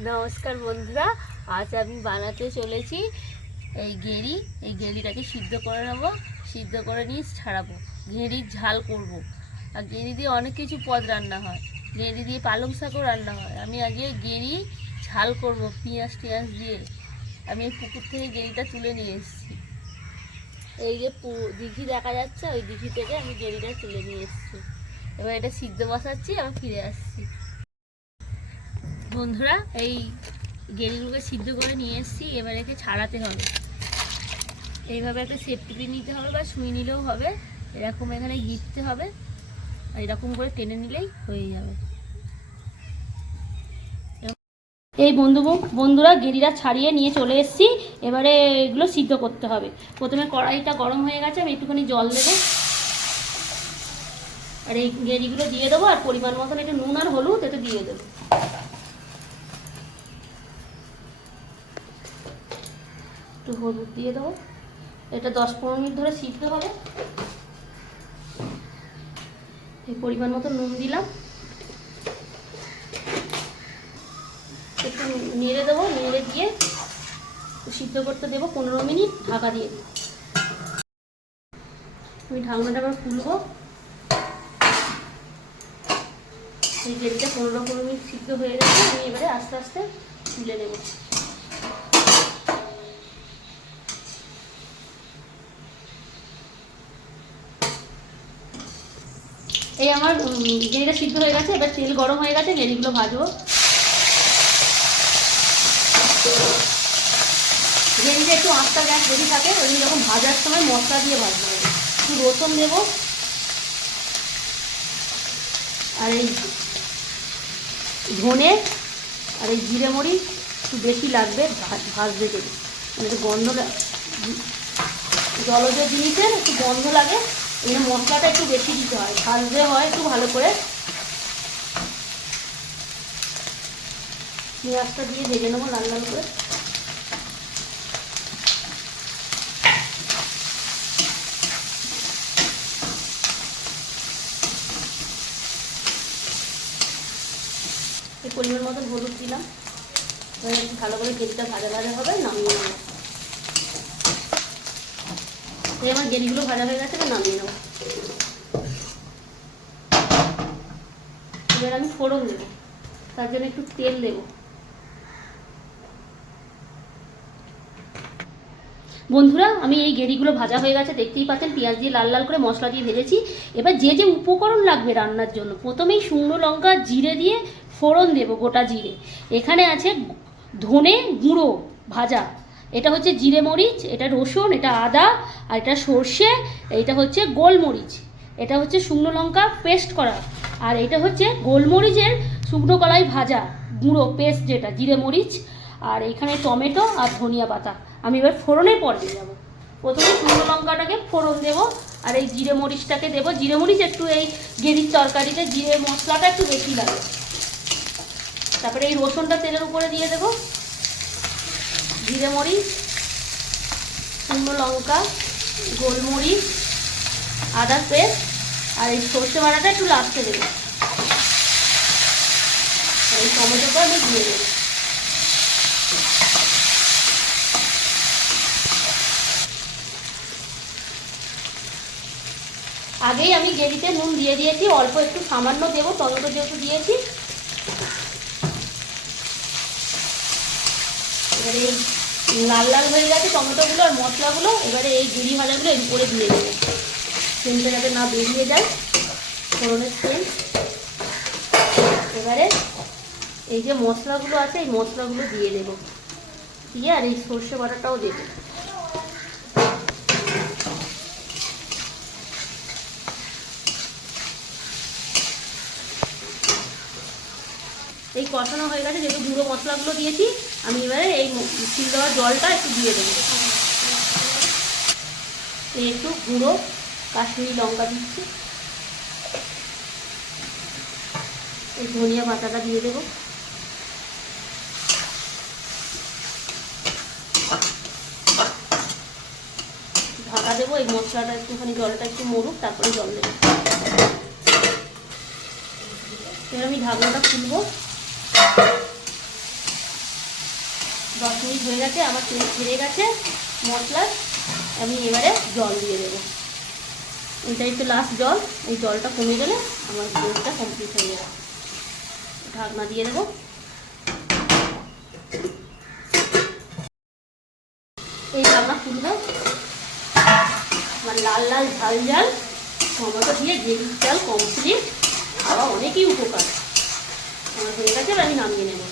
নমস্কার বন্ধুরা, আজ আমি বানাতে চলেছি এই গেরি এই গেরিটাকে সিদ্ধ করে নেব, সিদ্ধ করে নিয়ে ছাড়াবো। গেরির ঝাল করব। আর গেরি দিয়ে অনেক কিছু পদ রান্না হয়। গেরি দিয়ে পালং শাকও রান্না হয়। আমি আগে গেরি ঝাল করব, পেঁয়াজ টিয়াজ দিয়ে। আমি পুকুর থেকে গেরিটা তুলে নিয়ে এসেছি। এই যে দিঘি দেখা যাচ্ছে, ওই দিঘি থেকে আমি গেরিটা তুলে নিয়ে এসেছি। এবার এটা সিদ্ধ বসাচ্ছি, আবার ফিরে আসছি। বন্ধুরা, এই গেরিগুলোকে সিদ্ধ করে নিয়ে এসেছি, এবার একে ছাড়াতে হবে। এইভাবে একটা সেফটি নিতে হবে বা সুই নিলেও হবে। এরকম এখানে গিঁথতে হবে, আর এরকম করে টেনে নিলেই হয়ে যাবে। এই বন্ধু বন্ধুরা, গেরিরা ছাড়িয়ে নিয়ে চলে এসেছি। এবারে এগুলো সিদ্ধ করতে হবে। প্রথমে কড়াইটা গরম হয়ে গেছে, আমি একটুখানি জল দেবো। আর এই গেরিগুলো দিয়ে দেবো, আর পরিমাণ মতন একটু নুন আর হলুদ এটা দিয়ে দেবো। একটু হলুদ দিয়ে দেবো। এটা দশ পনেরো মিনিট ধরে সিদ্ধ হবে। এই পরিমাণ মতো নুন দিলাম। একটু নেড়ে দেবো, নেড়ে দিয়ে সিদ্ধ করতে দেবো পনেরো মিনিট ঢাকা দিয়ে। আমি ঢাকনাটা আবার খুলবো। এই জেলটা পনেরো পনেরো মিনিট সিদ্ধ হয়ে গেছে। আমি এবারে আস্তে আস্তে তুলে নেব। এই আমার গেরিটা সিদ্ধ হয়ে গেছে, এবার তেল গরম হয়ে গেছে গেরিগুলো ভাজবো। গেরিটা একটু আস্তা গ্যাস বেশি থাকে, ওই যখন ভাজার সময় মশলা দিয়ে ভাজতে হবে একটু রসুন দেবো। আর এই ধনে আর এই জিরে মরিচ একটু বেশি লাগবে, ভা- ভাজতে গেলে মানে গন্ধ জলজ জিনিসের একটু গন্ধ লাগে। এই মশলাটা একটু বেশি দিতে হয়। ভাজতে হয় একটু ভালো করে। পেঁয়াজটা দিয়ে ভেজে নেব লাল লাল করে। পরিমাণ মতন হলুদ দিলাম। ভালো করে গেরিটা ভাজা ভাজা হবে, নামিয়ে নেব। এই আমার গেরিগুলো ভাজা হয়ে গেছে নামিয়ে নেব। এবার আমি ফোড়ন দেবো, তার জন্য একটু তেল দেবো। বন্ধুরা, আমি এই গেরিগুলো ভাজা হয়ে গেছে, দেখতেই পাচ্ছেন, পেঁয়াজ দিয়ে লাল লাল করে মশলা দিয়ে ভেজেছি। এবার যে যে উপকরণ লাগবে রান্নার জন্য, প্রথমেই শুকনো লঙ্কা, জিরে দিয়ে ফোড়ন দেব গোটা জিরে। এখানে আছে ধনে গুঁড়ো ভাজা। এটা হচ্ছে জিরে মরিচ, এটা রসুন, এটা আদা আর এটা সর্ষে এটা হচ্ছে গোলমরিচ। এটা হচ্ছে শুকনো লঙ্কা পেস্ট করা। আর এটা হচ্ছে গোলমরিচের শুকনো কলাই ভাজা গুঁড়ো পেস্ট যেটা, জিরে মরিচ আর এখানে টমেটো আর ধনিয়া পাতা। আমি এবার ফোড়নের পর দিয়ে যাব। প্রথমে শুকনো লঙ্কাটাকে ফোড়ন দেবো আর এই জিরে মরিচটাকে দেবো। জিরে মরিচ একটু এই গেরির তরকারিতে জিরে মশলাটা একটু বেশি লাগে। তারপরে এই রসুনটা তেলের উপরে দিয়ে দেবো। জিরে মরিচ শুকনো লঙ্কা, গোলমরিচ, আদা পেস্ট, আর এই সর্ষে বাটাটা একটু লাস্টে দেবো। এই টমেটোটা আমি দিয়ে দেবো। আগেই আমি গেরিতে নুন দিয়ে দিয়েছি, অল্প একটু সামান্য দেবো, টমেটো যেহেতু দিয়েছি। এবারে এই লাল লাল হয়ে গেছে, টমেটোগুলো আর মশলাগুলো, এবারে এই গিরি ভাজাগুলো এর উপরে দিয়ে দেবো। তেলটা যাতে না বেরিয়ে যায়, ফোড়নের তেল। এবারে এই যে মশলাগুলো আছে, এই মশলাগুলো দিয়ে দেবো। দিয়ে আর এই সর্ষে বাটাটাও দেবো। এই কষানো হয়ে গেছে, যেহেতু গুঁড়ো মশলাগুলো দিয়েছি, আমি এবারে এই সিল দেওয়া জলটা একটু দিয়ে দেবো। একটু গুঁড়ো কাশ্মীরি লঙ্কা দিচ্ছি। এই ধনিয়া পাতাটা দিয়ে দেবো। ঢাকা দেবো, এই মশলাটা একটুখানি, জলটা একটু মরুক, তারপরে জল দেবো। এবার আমি ঢাকনাটা খুলবো। দশ মিনিট হয়ে গেছে, আমার তেল ছেড়ে গেছে, মশলা আমি এবারে জল দিয়ে দেবো। এটাই তো লাস্ট জল, এই জলটা কমে গেলে আমার গ্রেভিটা কমপ্লিট হয়ে যাবে। ঢাকনা দিয়ে দেবো। এই ঢাকনা খুলবে। আমার লাল লাল ঝাল ঝাল, টমেটো দিয়ে গ্রেভির চাল কমপ্লিট খাওয়া অনেকই উপকার। আমার হয়ে গেছে আমি নামিয়ে নেব।